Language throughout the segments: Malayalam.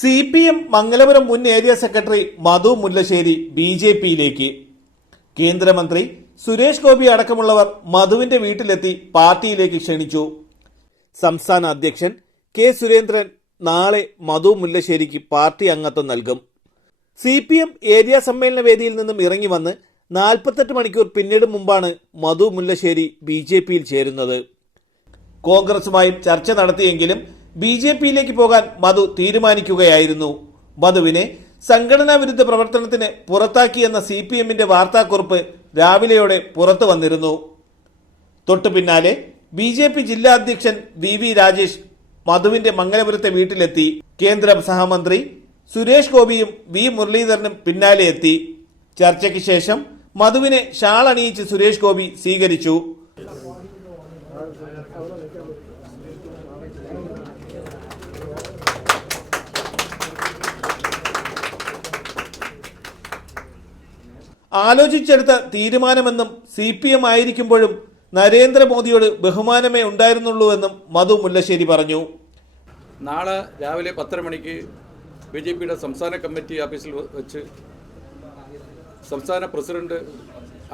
CPM മംഗലപുരം മുൻ ഏരിയ സെക്രട്ടറി മധു മുല്ലശ്ശേരി BJPയിലേക്ക്. കേന്ദ്രമന്ത്രി സുരേഷ് ഗോപി അടക്കമുള്ളവർ മധുവിന്റെ വീട്ടിലെത്തി പാർട്ടിയിലേക്ക് ക്ഷണിച്ചു. സംസ്ഥാന അധ്യക്ഷൻ കെ സുരേന്ദ്രൻ നാളെ മധു മുല്ലശ്ശേരിക്ക് പാർട്ടി അംഗത്വം നൽകും. CPM ഏരിയ സമ്മേളന വേദിയിൽ നിന്നും ഇറങ്ങി വന്ന് 48 മണിക്കൂർ പിന്നീട് മുമ്പാണ് മധു മുല്ലശ്ശേരി BJPയിൽ ചേരുന്നത്. കോൺഗ്രസുമായും ചർച്ച നടത്തിയെങ്കിലും BJPയിലേക്ക് പോകാൻ മധു തീരുമാനിക്കുകയായിരുന്നു. മധുവിനെ സംഘടനാ വിരുദ്ധ പ്രവർത്തനത്തിന് പുറത്താക്കിയെന്ന CPMന്റെ വാർത്താക്കുറിപ്പ് രാവിലെയോടെ പുറത്തു വന്നിരുന്നു. തൊട്ടു പിന്നാലെ BJP ജില്ലാ അധ്യക്ഷൻ VV രാജേഷ് മധുവിന്റെ മംഗലപുരത്തെ വീട്ടിലെത്തി. കേന്ദ്ര സഹമന്ത്രി സുരേഷ് ഗോപിയും V മുരളീധരനും പിന്നാലെ എത്തി. ചർച്ചയ്ക്ക് ശേഷം മധുവിനെ ഷാൾ അണിയിച്ച് സുരേഷ് ഗോപി സ്വീകരിച്ചു. ആലോചിച്ചെടുത്ത തീരുമാനമെന്നും CPM ആയിരിക്കുമ്പോഴും നരേന്ദ്രമോദിയോട് ബഹുമാനമേ ഉണ്ടായിരുന്നുള്ളൂവെന്നും മധു മുല്ലശ്ശേരി പറഞ്ഞു. നാളെ രാവിലെ 10 മണിക്ക് BJPയുടെ സംസ്ഥാന കമ്മിറ്റി ഓഫീസിൽ വെച്ച് സംസ്ഥാന പ്രസിഡന്റ്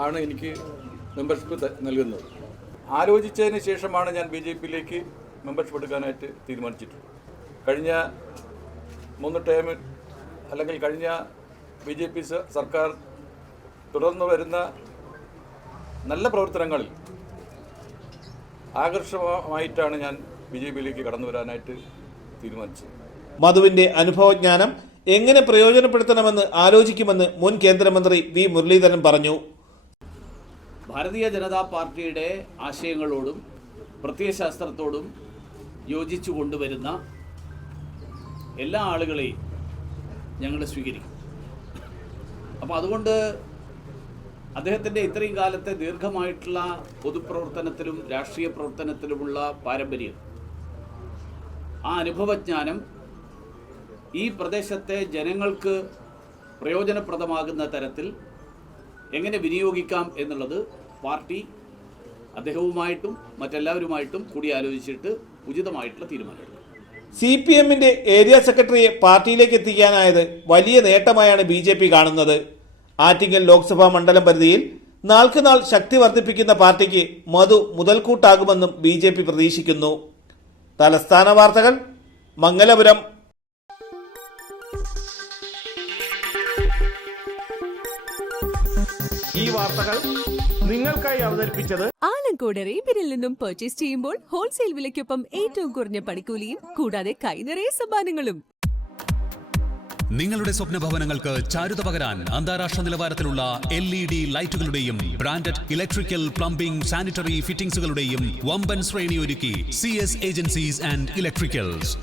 ആണ് എനിക്ക് മെമ്പർഷിപ്പ് നൽകുന്നത്. ആലോചിച്ചതിന് ശേഷമാണ് ഞാൻ BJPയിലേക്ക് മെമ്പർഷിപ്പ് എടുക്കാനായിട്ട് തീരുമാനിച്ചിട്ടുള്ളത്. കഴിഞ്ഞ 3 ടേമിൽ അല്ലെങ്കിൽ കഴിഞ്ഞ BJP സർക്കാർ തുടർന്നു വരുന്ന നല്ല പ്രവർത്തനങ്ങളിൽ ആകർഷകമായിട്ടാണ് ഞാൻ BJPയിലേക്ക് കടന്നു വരാനായിട്ട് തീരുമാനിച്ചത്. മധുവിന്റെ അനുഭവജ്ഞാനം എങ്ങനെ പ്രയോജനപ്പെടുത്തണമെന്ന് ആലോചിക്കുമെന്ന് മുൻ കേന്ദ്രമന്ത്രി V മുരളീധരൻ പറഞ്ഞു. ഭാരതീയ ജനതാ പാർട്ടിയുടെ ആശയങ്ങളോടും പ്രത്യയശാസ്ത്രത്തോടും യോജിച്ചു കൊണ്ടുവരുന്ന എല്ലാ ആളുകളെയും ഞങ്ങൾ സ്വീകരിക്കും. അപ്പോൾ അതുകൊണ്ട് അദ്ദേഹത്തിൻ്റെ ഇത്രയും കാലത്തെ ദീർഘമായിട്ടുള്ള പൊതുപ്രവർത്തനത്തിലും രാഷ്ട്രീയ പ്രവർത്തനത്തിലുമുള്ള പാരമ്പര്യം, ആ അനുഭവജ്ഞാനം ഈ പ്രദേശത്തെ ജനങ്ങൾക്ക് പ്രയോജനപ്രദമാകുന്ന തരത്തിൽ എങ്ങനെ വിനിയോഗിക്കാം എന്നുള്ളത് പാർട്ടി അദ്ദേഹവുമായിട്ടും മറ്റെല്ലാവരുമായിട്ടും കൂടി ആലോചിച്ചിട്ട് ഉചിതമായിട്ടുള്ള തീരുമാനമെടുക്കും. CPMന്റെ ഏരിയ സെക്രട്ടറിയെ പാർട്ടിയിലേക്ക് എത്തിക്കാനായത് വലിയ നേട്ടമായാണ് BJP കാണുന്നത്. ആറ്റിങ്ങൽ ലോക്സഭാ മണ്ഡലം പരിധിയിൽ നാൾക്കുനാൾ ശക്തി വർദ്ധിപ്പിക്കുന്ന പാർട്ടിക്ക് മധു മുതൽക്കൂട്ടാകുമെന്നും BJP പ്രതീക്ഷിക്കുന്നു. തലസ്ഥാന വാർത്തകൾ, മംഗലപുരം. ഈ വാർത്തകൾ നിങ്ങൾക്കായി അവതരിപ്പിച്ചത് ആലങ്കോട് അറേബ്യനിൽ നിന്നും പർച്ചേസ് ചെയ്യുമ്പോൾ ഹോൾസെയിൽ വിലയ്ക്കൊപ്പം ഏറ്റവും കുറഞ്ഞ പണിക്കൂലിയും കൂടാതെ കൈനിറയ സമ്മാനങ്ങളും. നിങ്ങളുടെ സ്വപ്ന ഭവനങ്ങൾക്ക് ചാരുത പകരാൻ അന്താരാഷ്ട്ര നിലവാരത്തിലുള്ള LED ലൈറ്റുകളുടെയും ബ്രാൻഡഡ് ഇലക്ട്രിക്കൽ, പ്ലംബിംഗ്, സാനിറ്ററി ഫിറ്റിംഗ്സുകളുടെയും വമ്പൻ ശ്രേണി ഒരുക്കി CS ഏജൻസീസ് ആൻഡ് ഇലക്ട്രിക്കൽസ്.